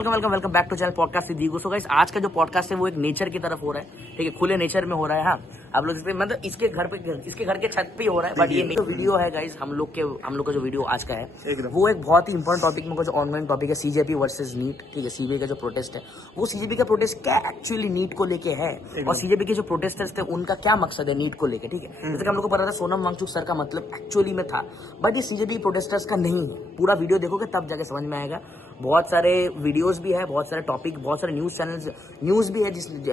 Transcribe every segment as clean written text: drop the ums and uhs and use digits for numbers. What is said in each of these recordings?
Welcome welcome back to channel podcast with ego. So guys, आज का जो podcast है वो एक नेचर की तरफ हो रहा है, ठीक है, खुले नेचर में हो रहा है। हाँ, आप लोग मतलब इसके घर के छत पे ही हो रहा है, बट ये जो वीडियो है गाइस, हम लोग का जो वीडियो आज का है वो एक बहुत ही इंपॉर्टेंट टॉपिक में, जो ऑनलाइन टॉपिक है सीजेपी वर्सेस नीट, ठीक है। सीबीआई का जो प्रोटेस्ट है, वो सीजेपी का प्रोटेस्ट क्या एक्चुअली नीट को लेके है, और सीजेपी के जो प्रोटेस्टर्स थे उनका क्या मकसद है नीट को लेके, ठीक है। जैसे कि हम लोग को पता था सोनम वांगचुक सर का मतलब एक्चुअली में था, बट ये सीजेपी प्रोटेस्टर्स का नहीं है। पूरा वीडियो देखोगे तब जाके समझ में आएगा। बहुत सारे वीडियोस भी है, बहुत सारे टॉपिक, बहुत सारे न्यूज चैनल्स, न्यूज भी है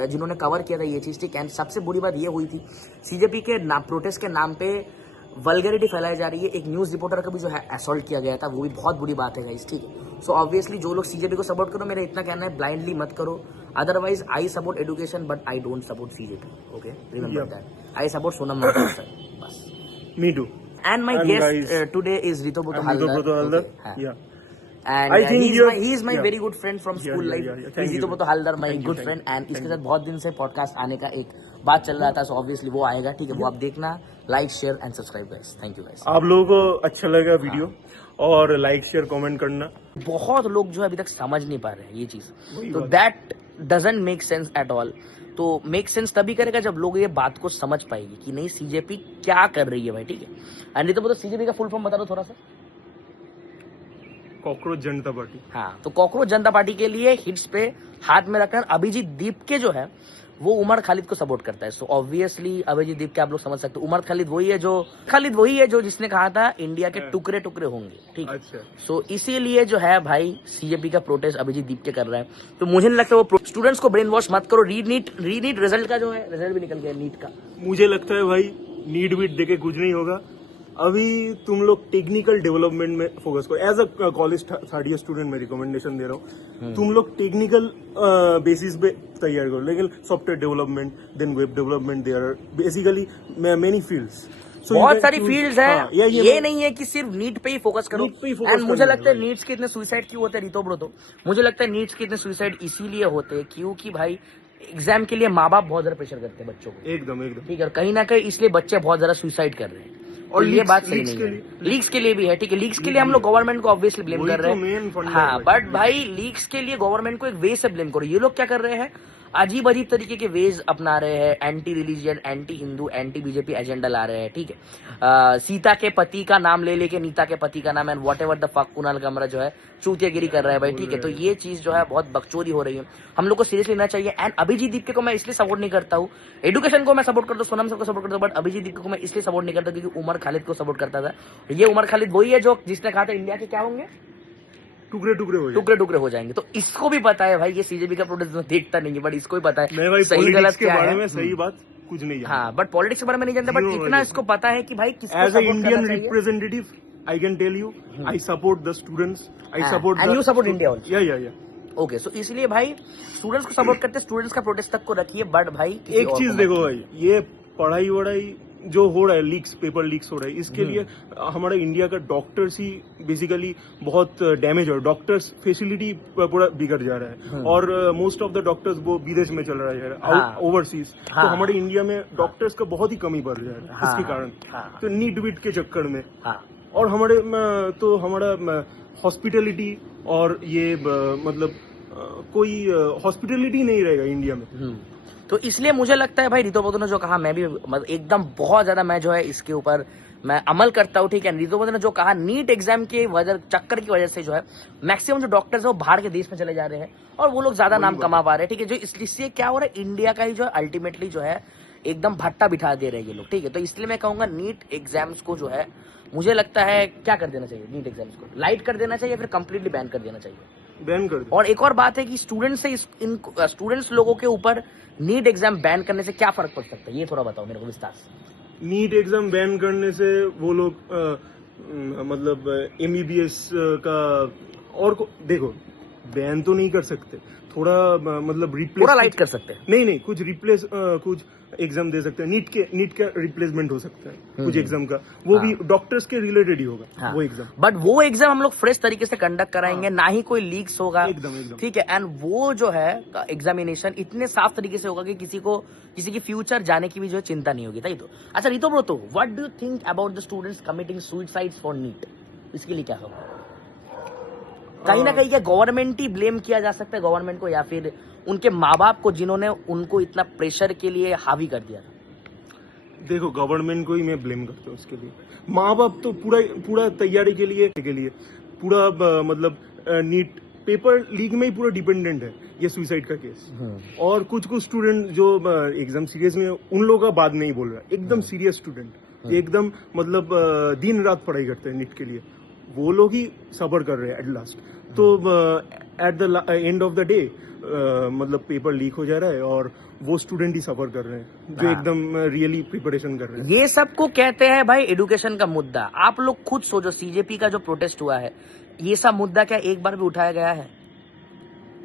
जिन्होंने कवर किया था ये चीज, ठीक है। एंड सबसे बुरी बात ये हुई थी, सीजेपी के प्रोटेस्ट के नाम पे वल्गैरिटी फैलाई जा रही है। एक न्यूज रिपोर्टर का भी जो है असॉल्ट किया गया था, वो भी बहुत बुरी बात है गाइस, ठीक है। सो ऑब्वियसली जो लोग सीजेपी को सपोर्ट करो, मेरा इतना कहना है ब्लाइंडली मत करो। Otherwise I support education but I don't support CJP, okay, remember that. I support Sonam Wangchuk sir, बस। Me too. And my guest today is Rito Bhutto Haldar. Okay, Yeah. And I think he is my yeah. very good friend from school life. Thank He's you. Rito Bhutto Haldar, my Thank you, good thank friend, you. and इसके साथ बहुत दिन से podcast आने का एक बात चल रहा था, सो ऑब्वियसली वो आएगा, ठीक है। वो आप देखना, like share and subscribe guys, thank you guys. आप लोगों को अच्छा लगा वीडियो और लाइक शेयर कमेंट करना। बहुत लोग जो है अभी तक समझ नहीं पा रहे हैं ये चीज, वही तो बात। That doesn't make sense at all. तो मेक सेंस तभी करेगा जब लोग ये बात को समझ पाएगी कि नहीं सीजेपी क्या कर रही है भाई, ठीक है। एंड तो सीजेपी का फुल फॉर्म बता दो थोड़ा सा। कॉकरोच जनता पार्टी। हाँ, तो कॉकरोच जनता पार्टी के लिए हिट्स पे हाथ में रखकर अभिजीत दीप के जो है वो उमर खालिद को सपोर्ट करता है। सो ऑब्वियसली अभिजीत दीप के आप लोग समझ सकते हो, उमर खालिद वही है जो जिसने कहा था इंडिया के टुकड़े टुकड़े होंगे, ठीक है। अच्छा। सो इसीलिए जो है भाई सीजेपी का प्रोटेस्ट अभिजीत दीप के कर रहा है। तो मुझे नहीं लगता वो स्टूडेंट्स को ब्रेन वॉश मत करो। रीनीट रिजल्ट का जो है रिजल्ट भी निकल गया नीट का। मुझे लगता है भाई नीट वीट देके कुछ नहीं होगा। अभी तुम लोग टेक्निकल डेवलपमेंट में फोकस करो। As a college third year student मैं रिकमेंडेशन दे रहा हूँ, तुम लोग टेक्निकल बेसिस पे तैयार करो। लेकिन software development, then web development, there are basically many fields. बहुत सारी फील्ड्स है। हाँ, ये नहीं है कि सिर्फ नीट पे ही फोकस करो। नीट पे ही focus एंड मुझे करना लगता है है नीट्स के इतने सुसाइड क्यों होते हैं रितो ब्रो? तो मुझे लगता है नीट्स के इतने सुसाइड इसीलिए होते हैं क्योंकि भाई एग्जाम के लिए माँ बाप बहुत ज्यादा प्रेशर करते हैं बच्चों को, एकदम ठीक है। और कहीं ना कहीं इसलिए बच्चे बहुत ज्यादा सुसाइड कर रहे हैं, और ये बात सही नहीं है। लीक्स के लिए भी है, ठीक है। लीक्स के लिए हम लोग गवर्नमेंट को ऑब्वियसली ब्लेम कर रहे हैं, हाँ, बट भाई लीक्स के लिए गवर्नमेंट को एक वे से ब्लेम करो। ये लोग क्या कर रहे हैं, अजीब अजीब तरीके के वेज अपना रहे हैं, anti religion, anti Hindu, anti BJP agenda ला रहे हैं, ठीक है। सीता के पति का नाम ले लेके नीता के पति का नाम, and what ever the fuck Kunal कमरा जो है चूतियागिरी कर रहा है भाई, ठीक है। तो ये चीज जो है बहुत बकचोदी हो रही है, हम लोग को सीरियस लेना चाहिए। एंड अभिजीत दीप को मैं इसलिए सपोर्ट नहीं करता हूँ, एजुकेशन को मैं सपोर्ट करता हूँ, सोनम सर को सपोर्ट करता हूँ, बट अभिजीत दीप को मैं इसलिए सपोर्ट नहीं करता क्योंकि उमर खालिद को सपोर्ट करता था। ये उमर खालिद वही है जो जिसने कहा था इंडिया के क्या होंगे, टुकड़े टुकड़े हो जाएंगे। तो इसको भी पता है भाई, ये सीजेपी का प्रोटेस्ट देखता नहीं है, बट इसको भी पता है मैं भाई सही गलत के क्या बारे है। में सही बात कुछ नहीं जानता। हाँ, बट पॉलिटिक्स के बारे में नहीं जानता, बट इतना इसको पता है कि भाई किसको एज ए सपोर्ट इंडियन करना चाहिए। Representative I can tell you, I support the students, I support and you support India also. या ओके, सो इसलिए भाई स्टूडेंट्स को सपोर्ट करते, स्टूडेंट्स का प्रोटेस्ट तक को रखिए, बट भाई एक चीज देखो भाई, ये पढ़ाई वढ़ाई जो हो रहा है, लीक्स, पेपर लीक्स हो रहा है, इसके लिए हमारा इंडिया का डॉक्टर्स ही बेसिकली बहुत डैमेज हो, डॉक्टर्स फैसिलिटी पूरा बिगड़ जा रहा है, और मोस्ट ऑफ द डॉक्टर्स वो विदेश में चल रहा है, ओवरसीज। तो हमारे इंडिया में डॉक्टर्स का बहुत ही कमी बढ़ रहा है इसके कारण। तो नीट वीट के चक्कर में, और हमारा हॉस्पिटलिटी और ये मतलब कोई हॉस्पिटलिटी नहीं रहेगा इंडिया में। तो इसलिए मुझे लगता है भाई रितो ब्रो ने जो कहा, मैं भी एकदम बहुत ज्यादा मैं जो है इसके ऊपर मैं अमल करता हूँ, ठीक है। रितो ब्रो ने जो कहा, नीट एग्जाम के चक्कर की वजह से जो है मैक्सिमम जो डॉक्टर्स है वो बाहर के देश में चले जा रहे हैं, और वो लोग ज्यादा नाम कमा पा रहे हैं, ठीक है। जो इसलिए क्या हो रहा है, इंडिया का ही जो है अल्टीमेटली जो है एकदम भट्टा बिठा दे रहे हैं ये लोग, ठीक है। तो इसलिए मैं कहूंगा नीट एग्जाम्स को जो है मुझे लगता है क्या कर देना चाहिए, नीट एग्जाम्स को लाइट कर देना चाहिए, फिर कंप्लीटली बैन कर देना चाहिए, बैन कर दो। और एक और बात है कि स्टूडेंट्स लोगों के ऊपर नीट एग्जाम बैन करने से क्या फर्क पड़ सकता है, ये थोड़ा बताओ मेरे को विस्तार से। नीट एग्जाम बैन करने से वो लोग मतलब एमबीबीएस का और देखो, बैन तो नहीं कर सकते, थोड़ा मतलब रिप्लेस, पूरा लाइट कर सकते हैं। नहीं कुछ रिप्लेस, कुछ एग्जाम दे सकते हैं। नीट का रिप्लेसमेंट हो सकता है कुछ एग्जाम का, वो भी डॉक्टर्स के रिलेटेड ही होगा वो एग्जाम, बट वो एग्जाम हम लोग फ्रेश तरीके से कंडक्ट कराएंगे, ना ही कोई लीक्स होगा, एकदम ठीक है। एंड वो जो है एग्जामिनेशन इतने साफ तरीके से होगा कि किसी की फ्यूचर जाने की भी जो चिंता नहीं होगी। तो अच्छा रितो ब्रो, तो what do you think about the students committing suicides for NEET, इसके लिए क्या होगा? कहीं ना कहीं क्या गवर्नमेंट ही ब्लेम किया जा सकता है गवर्नमेंट को, या फिर उनके माँ बाप को जिन्होंने उनको इतना प्रेशर के लिए हावी कर दिया था? देखो, गवर्नमेंट को ही मैं ब्लेम करता हूँ उसके लिए। माँ बाप तो पूरा पूरा तैयारी के लिए पूरा मतलब नीट पेपर लीक में ही पूरा डिपेंडेंट है ये सुसाइड का केस। और कुछ स्टूडेंट जो एग्जाम सीरियस में उन लोगों का बात नहीं बोल रहा, एकदम सीरियस स्टूडेंट एकदम मतलब दिन रात पढ़ाई करते हैं नीट के लिए, वो लोग ही सफर कर रहे हैं एट लास्ट। तो eight the end of the day मतलब पेपर लीक हो जा रहा है और वो स्टूडेंट ही सफर कर रहे हैं जो एकदम रियली प्रिपरेशन कर रहे हैं। ये सबको कहते हैं भाई एजुकेशन का मुद्दा। आप लोग खुद सोचो, सीजेपी का जो प्रोटेस्ट हुआ है, ये सब मुद्दा क्या एक बार भी उठाया गया है?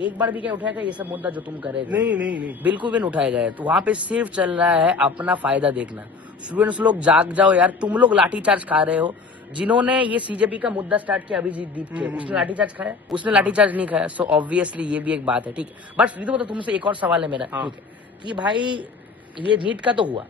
एक बार भी क्या उठाया गया ये सब मुद्दा जो तुम करेगे? नहीं, बिल्कुल भी नहीं उठाया गया है। तो वहां पे सिर्फ चल रहा है अपना फायदा देखना। स्टूडेंट्स लोग जाग जाओ यार, तुम लोग लाठीचार्ज खा रहे हो। जिन्होंने ये सीजेपी का मुद्दा स्टार्ट किया अभिजीत दीप के, उसने लाठीचार्ज खाया? उसने लाठीचार्ज नहीं खाया। सो ऑब्वियसली ये भी एक बात है, ठीक है। बट रितु तो तुमसे एक और सवाल है मेरा, ठीक है, कि भाई ये नीट का तो हुआ,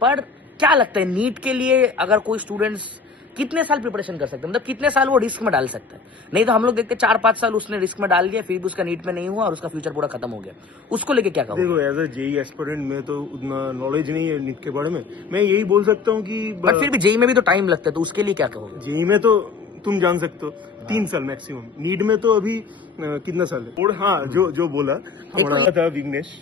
पर क्या लगता है नीट के लिए अगर कोई स्टूडेंट्स कितने साल प्रिपरेशन कर सकते हैं, मतलब कितने साल वो रिस्क में डाल सकते हैं? नहीं तो हम लोग देखते 4-5 साल उसने रिस्क में डाल दिया, फिर भी उसका नीट में नहीं हुआ और उसका फ्यूचर पूरा खत्म हो गया। उसको लेके क्या कहोगे? देखो, एज अ जेई एस्पिरेंट में तो उतना नॉलेज नहीं है नीट के बारे में। मैं यही बोल सकता हूँ कि बट फिर भी जेई में भी तो टाइम लगता है, तो उसके लिए क्या कहोगे? जेई में तो तुम जान सकते हो 3 साल मैक्सिमम, नीट में तो अभी कितना साल है। और हाँ, जो बोला हमारा था विघ्नेश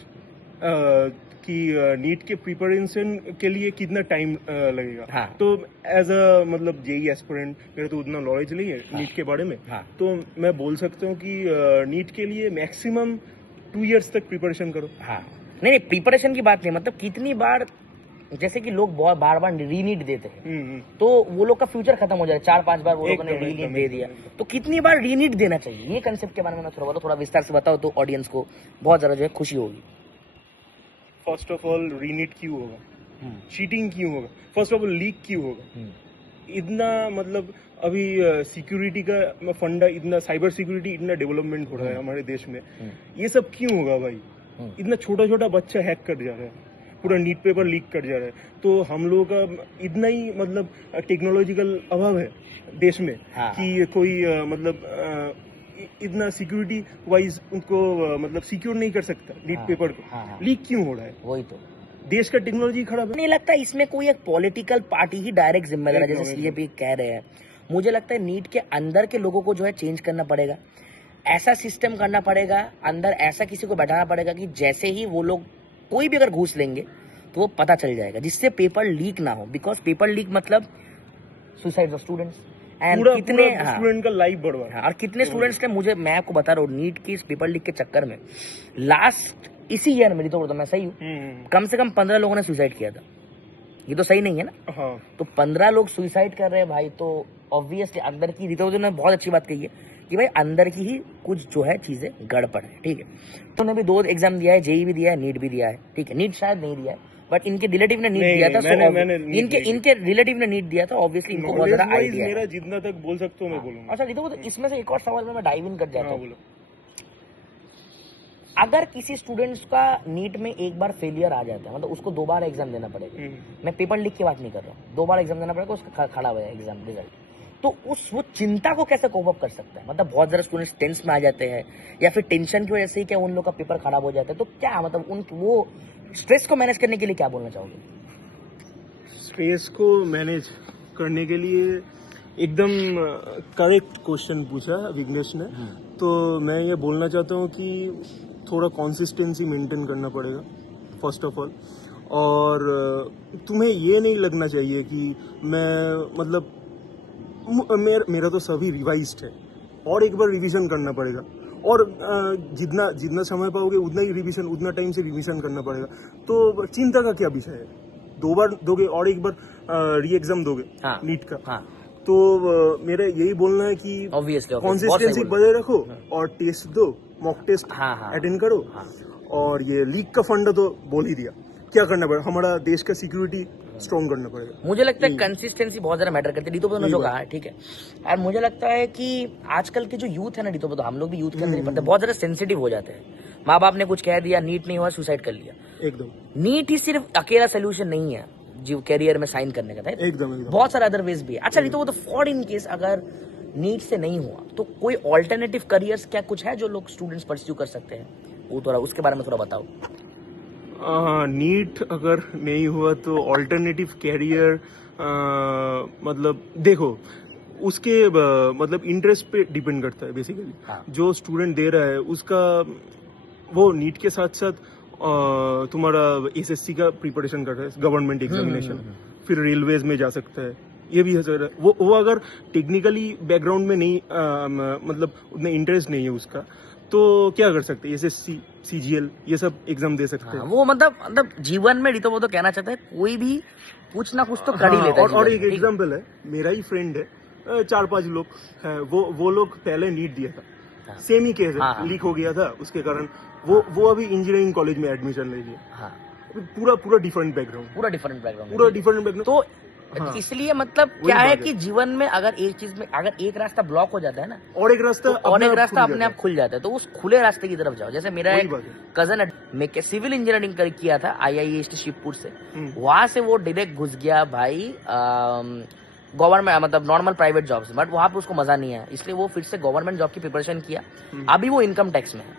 कि नीट के प्रिपरेशन के लिए कितना टाइम लगेगा। हाँ। तो एज अ मतलब जेई एस्पिरेंट मेरे तो उतना नॉलेज नहीं है नीट के बारे में। हाँ। तो मैं बोल सकता हूँ कि नीट के लिए मैक्सिमम 2 इयर्स तक प्रिपरेशन करो। हाँ, नहीं प्रिपरेशन की बात नहीं, मतलब कितनी बार, जैसे कि लोग बहुत बार रीनीट देते हैं, तो वो लोग का फ्यूचर खत्म हो जाए। 4-5 बार वो लोगों ने रीनीट दे दिया, तो कितनी बार रीनीट देना चाहिए? ये कंसेप्ट के बारे में थोड़ा विस्तार से बताओ तो ऑडियंस को बहुत ज्यादा जो है खुशी होगी। फर्स्ट ऑफ ऑल, रीनीट क्यों होगा? चीटिंग क्यों होगा? फर्स्ट ऑफ ऑल, लीक क्यों होगा? इतना मतलब अभी सिक्योरिटी का फंडा, इतना साइबर सिक्योरिटी इतना डेवलपमेंट हो रहा है हमारे देश में, ये सब क्यों होगा भाई? इतना छोटा छोटा बच्चा हैक कर जा रहा है, पूरा नीट पेपर लीक कर जा रहा है। तो हम लोगों का इतना ही मतलब टेक्नोलॉजिकल अभाव है देश में कि कोई मतलब इतना सिक्योरिटी वाइज उनको मतलब सिक्योर नहीं कर सकता नीट पेपर को। लीक क्यों हो रहा है? वही तो, देश का टेक्नोलॉजी खराब है। नहीं लगता इसमें कोई एक पॉलिटिकल पार्टी ही डायरेक्ट जिम्मेदार है, जैसे सीजेपी कह रहे हैं? मुझे लगता है नीट के अंदर के लोगों को जो है चेंज करना पड़ेगा, ऐसा सिस्टम करना पड़ेगा, अंदर ऐसा किसी को बैठाना पड़ेगा कि जैसे ही वो लोग कोई भी अगर घूस लेंगे तो वो पता चल जाएगा, जिससे पेपर लीक ना हो। बिकॉज पेपर लीक मतलब सुसाइड ऑफ स्टूडेंट्स एंड कितने स्टूडेंट का लाइफ बढ़वा। और कितने स्टूडेंट्स ने, मुझे मैं आपको बता रहा हूँ, नीट की इस पेपर लीक के चक्कर में लास्ट इसी ईयर में, तो मैं सही हूँ, कम से कम 15 लोगों ने सुसाइड किया था। ये तो सही नहीं है ना? हाँ। तो 15 लोग सुसाइड कर रहे हैं भाई, तो ऑब्वियसली अंदर की, रितो ने बहुत अच्छी बात कही है कि भाई अंदर की ही कुछ जो है चीजें गड़बड़ है, ठीक है। तो उन्होंने भी 2 एग्जाम दिया है, जेई भी दिया है, नीट भी दिया है, ठीक है। नीट शायद नहीं दिया है, बट इनके रिलेटिव ने नीट दिया था, इनके रिलेटिव ने नीट दिया था, ऑब्वियसली इनको बहुत ज्यादा आइडिया है। मेरा जितना तक बोल सकता हूँ मैं बोलूंगा। अच्छा रितो, इसमें से एक और सवाल में डाइव इन कर जाता हूँ। अगर किसी स्टूडेंट्स का नीट में एक बार फेलियर आ जाता है, मतलब उसको 2 बार एग्जाम देना पड़ेगा, मैं पेपर लीक की बात नहीं कर रहा हूँ, 2 बार एग्जाम देना पड़ेगा, उसका खड़ा हुआ है एग्जाम रिजल्ट, तो वो चिंता को कैसे कोप अप कर सकता है? मतलब बहुत ज्यादा स्टूडेंट्स टेंस में आ जाते हैं, या फिर टेंशन की वजह से क्या उन लोग का पेपर खराब हो जाता है, तो क्या मतलब उन वो स्ट्रेस को मैनेज करने के लिए क्या बोलना चाहोगे? स्ट्रेस को मैनेज करने के लिए एकदम करेक्ट क्वेश्चन पूछा विघ्नेश ने। तो मैं ये बोलना चाहता हूँ कि थोड़ा कंसिस्टेंसी मेंटेन करना पड़ेगा फर्स्ट ऑफ ऑल। और तुम्हें ये नहीं लगना चाहिए कि मैं मतलब मेरा तो सभी रिवाइज्ड है, और एक बार रिवीजन करना पड़ेगा, और जितना समय पाओगे उतना ही रिवीजन, उतना टाइम से रिवीजन करना पड़ेगा। तो चिंता का क्या विषय है? 2 बार दोगे और एक बार री एग्जाम दोगे नीट का। तो मेरा यही बोलना है कि कंसिस्टेंसी बजाय रखो और टेस्ट दो, मॉक टेस्ट अटेंड करो। और ये लीक का फंड तो बोल ही दिया, क्या करना पड़ेगा? हमारा देश का सिक्योरिटी स्ट्रॉन्ग करना पड़ेगा। मुझे लगता है कंसिस्टेंसी बहुत ज्यादा मैटर करती है, रितो ने जो कहा है, ठीक है। और मुझे लगता है कि आजकल के जो यूथ है ना रितो, तो हम लोग भी यूथ के अंदर ही पढ़ते हैं, बहुत ज्यादा सेंसिटिव हो जाते हैं। माँ बाप ने कुछ कह दिया, नीट नहीं हुआ, सुसाइड कर लिया। एकदम नीट ही सिर्फ अकेला सोल्यूशन नहीं है जो कैरियर में साइन करने का था, एकदम बहुत सारे अदर वेज भी है। अच्छा रितो, तो फॉर इन केस अगर नीट से नहीं हुआ तो कोई ऑल्टरनेटिव करियर्स क्या कुछ है जो लोग स्टूडेंट्स परस्यू कर सकते हैं, वो थोड़ा उसके बारे में थोड़ा बताओ। नीट अगर नहीं हुआ तो ऑल्टरनेटिव कैरियर मतलब देखो उसके मतलब इंटरेस्ट पे डिपेंड करता है बेसिकली। हाँ। जो स्टूडेंट दे रहा है उसका वो नीट के साथ साथ तुम्हारा एसएससी का प्रिपरेशन कर रहा है, गवर्नमेंट एग्जामिनेशन, फिर रेलवेज में जा सकता है, ये भी है सर। वो अगर टेक्निकली बैकग्राउंड में नहीं मतलब उतना इंटरेस्ट नहीं है उसका, तो क्या कर सकते हैं, एसएससी सीजीएल ये सब एग्जाम दे सकते हैं। वो मतलब जीवन में वो तो कहना चाहता है कोई भी कुछ ना कुछ तो कर ही लेता है। और एक एग्जाम्पल है, मेरा ही फ्रेंड है, 4-5 लोग हैं, वो लोग पहले नीट दिया था, सेम ही केस है, लीक हो गया था उसके कारण वो अभी इंजीनियरिंग कॉलेज में एडमिशन ले लिया। पूरा डिफरेंट बैकग्राउंड तो इसलिए मतलब क्या है कि जीवन में अगर एक चीज में अगर एक रास्ता ब्लॉक हो जाता है ना, और एक रास्ता अपने आप खुल जाता है, तो उस खुले रास्ते की तरफ जाओ। जैसे मेरा एक कजन में सिविल इंजीनियरिंग किया था IIST शिवपुर से, वहां से वो डायरेक्ट घुस गया भाई गवर्नमेंट मतलब नॉर्मल प्राइवेट जॉब से, बट वहां पे उसको मजा नहीं आया, इसलिए वो फिर से गवर्नमेंट जॉब की प्रिपरेशन किया। अभी वो इनकम टैक्स में है।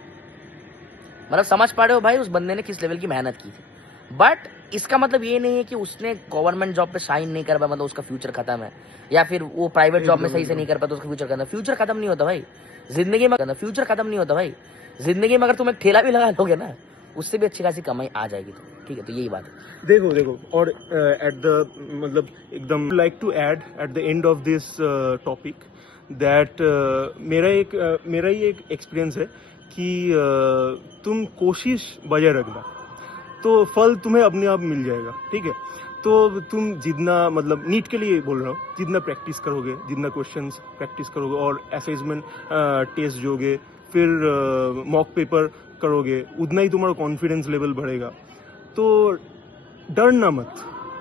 मतलब समझ पा रहे हो भाई उस बंदे ने किस लेवल की मेहनत की थी। बट इसका मतलब ये नहीं है कि उसने गवर्नमेंट जॉब पे शाइन नहीं कर पाया मतलब उसका फ्यूचर खत्म है, या फिर वो प्राइवेट जॉब में सही से नहीं कर पाया तो उसका फ्यूचर खत्म है। फ्यूचर खत्म नहीं होता भाई जिंदगी में, फ्यूचर खत्म नहीं होता भाई जिंदगी में। अगर तुम एक ठेला भी लगा लोगे ना, उससे भी अच्छी खासी कमाई आ जाएगी। तो ठीक है, तो यही बात है। देखो और एट द मतलब एकदम like to add at the end of this topic that मेरा ही एक एक्सपीरियंस है कि तुम कोशिश बजाय रखना तो फल तुम्हें अपने आप मिल जाएगा। ठीक है, तो तुम जितना मतलब नीट के लिए बोल रहा हूँ, जितना प्रैक्टिस करोगे, जितना क्वेश्चंस प्रैक्टिस करोगे और असेसमेंट टेस्ट दोगे, फिर मॉक पेपर करोगे, उतना ही तुम्हारा कॉन्फिडेंस लेवल बढ़ेगा। तो डरना मत,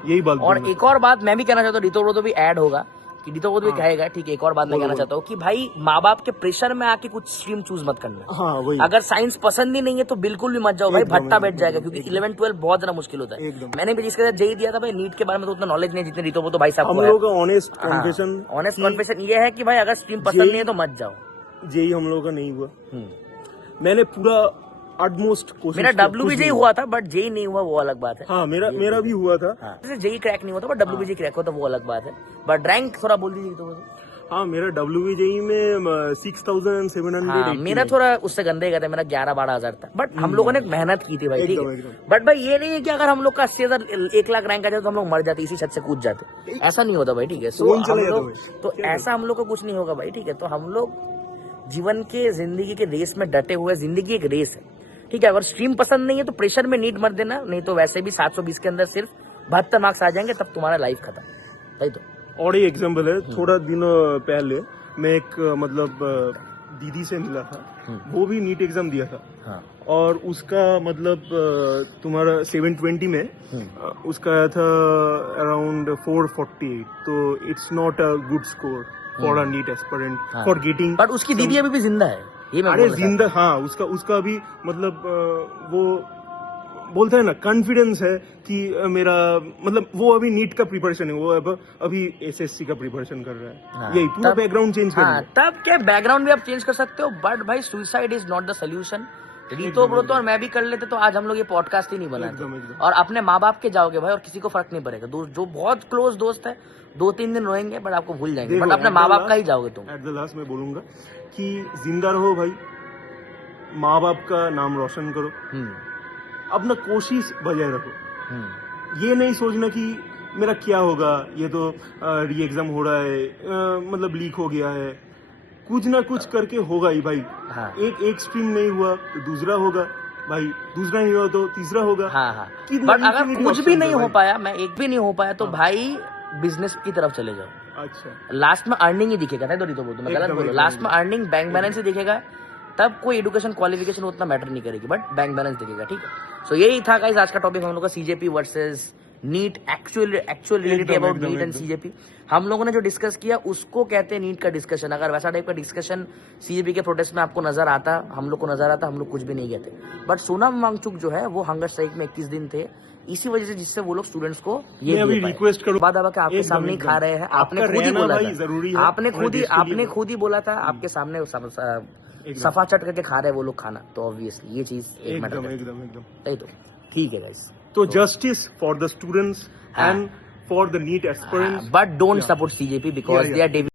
यही बात। और एक और बात मैं भी कहना चाहता हूँ, रितो तो भी ऐड होगा कि रितो भी कहेगा। ठीक है, एक और बात मैं कहना चाहता हूँ कि भाई माँ बाप के प्रेशर में आके कुछ स्ट्रीम चूज मत करना। हाँ, वही। अगर साइंस पसंद ही नहीं है तो बिल्कुल भी मत जाओ भाई, भट्टा बैठ जाएगा, क्योंकि 11-12 बहुत ज्यादा मुश्किल होता है। मैंने भी जिसके साथ जेई दिया था भाई, नीट के बारे में तो उतना नॉलेज नहीं जितने रितो वो तो भाई साहब हम लोगों का ऑनेस्ट कन्फेशन ये है कि भाई अगर स्ट्रीम पसंद नहीं है तो मत जाओ। जेई हम लोगों का नहीं हुआ, मैंने पूरा ऑलमोस्ट कोशिश, मेरा WBJ हुआ था बट जेई नहीं हुआ, वो अलग बात है। हाँ, मेरा भी हुआ था। जेई क्रैक नहीं होता बट WBJ क्रैक होता, वो अलग बात है। बट रैंक थोड़ा बोल दीजिए तो। हाँ, मेरा WBJ में 6700। मेरा थोड़ा उससे गंदे गया था, मेरा 11-12 हजार था। बट हम लोगों ने मेहनत की थी भाई, ठीक है। बट भाई ये नहीं है कि अगर हम लोग का 80,000 1 लाख रैंक आ जाए तो हम लोग मर जाते, इसी छत से कूद जाते, ऐसा नहीं होता भाई, ठीक है। तो ऐसा हम लोग को कुछ नहीं होगा भाई, ठीक है। तो हम लोग जीवन के जिंदगी के रेस में डटे हुए, जिंदगी एक रेस है, ठीक है। अगर स्ट्रीम पसंद नहीं है तो प्रेशर में नीट मत देना, नहीं तो वैसे भी 720 के अंदर सिर्फ 72 मार्क्स आ जाएंगे, तब तुम्हारा लाइफ खत्म भाई। तो और एक एग्जांपल है, थोड़ा दिनों पहले मैं एक मतलब दीदी से मिला था, वो भी नीट एग्जाम दिया था। और उसका मतलब तुम्हारा 720 में उसका आया था अराउंड 448, तो it's not a good score for a NEET aspirant for getting. But उसकी दीदी अभी भी जिंदा है, ये मैं जिंदा। हाँ, उसका अभी मतलब वो बोलता है ना, कॉन्फिडेंस है कि मेरा मतलब वो अभी नीट का प्रिपरेशन है, वो अभी एसएससी का प्रिपरेशन कर रहा है। हाँ, यही पूरा बैकग्राउंड चेंज कर हाँ, तब क्या बैकग्राउंड भी आप चेंज कर सकते हो, बट भाई suicide is not the solution. Rito bro तो और मैं भी कर लेते तो आज हम लोग ये पॉडकास्ट ही नहीं बनाते। और अपने माँ बाप के जाओगे भाई और किसी को फर्क नहीं पड़ेगा। जो बहुत क्लोज दोस्त है 2-3 दिन रोएंगे बट आपको भूल जाएंगे, बट अपने माँ बाप का ही जाओगे तुम। एट द लास्ट मैं बोलूंगा कि जिंदा रहो भाई, माँ बाप का नाम रोशन करो, अपना कोशिश बजाय रखो। ये नहीं सोचना कि मेरा क्या होगा, ये तो री एग्जाम हो रहा है, मतलब लीक हो गया है, कुछ ना कुछ करके होगा ही भाई। हाँ। एक स्ट्रीम नहीं हुआ तो दूसरा होगा भाई, दूसरा नहीं हुआ तो तीसरा होगा। हाँ। बट अगर कुछ भी नहीं हो पाया, मैं एक भी नहीं हो पाया, तो भाई बिजनेस की तरफ चले जाओ। अच्छा, लास्ट में अर्निंग ही दिखेगा, नहीं तो रितो बोल, मैं गलत बोलो, लास्ट में अर्निंग बैंक बैलेंस ही दिखेगा, तब कोई एजुकेशन क्वालिफिकेशन उतना मैटर नहीं करेगी, बट बैंक बैलेंस दिखेगा, ठीक है। सो यही था गाइस आज का टॉपिक हम लोग का, CJP versus NEET actual reality एकदम, अबाउट एकदम, नीट एंड एकदम। सीजेपी। हम लोगों ने जो डिस्कस किया उसको कहते हैं नीट का डिस्कशन। अगर वैसा टाइप का डिस्कशन सीजेपी के प्रोटेस्ट में आपको नजर आता, हम लोग को नजर आता, हम लोग कुछ भी नहीं कहते। बट सोनम वांगचुक जो है वो हंगर स्ट्राइक में 21 दिन थे, इसी वजह से जिससे वो लोग स्टूडेंट्स को ये मैं अभी दे पाए। रिक्वेस्ट करूं बाद अब आपके एकदम, सामने ही एकदम। खा रहे हैं, आपने आपका खुद ही रहना बोला भाई जरूरी है, था, आपने हमारे खुद ही देश के लिए। आपने बोला था, आपके सामने एकदम। सफा चट करके खा रहे हैं वो लोग खाना, तो ऑब्वियसली ये चीज एक मैटर एकदम है। एकदम एकदम। नहीं तो ठीक है गाइस, तो जस्टिस फॉर द स्टूडेंट्स हाँ। And for the NEET aspirants, but don't Yeah. Support CJP because Yeah, they yeah. Are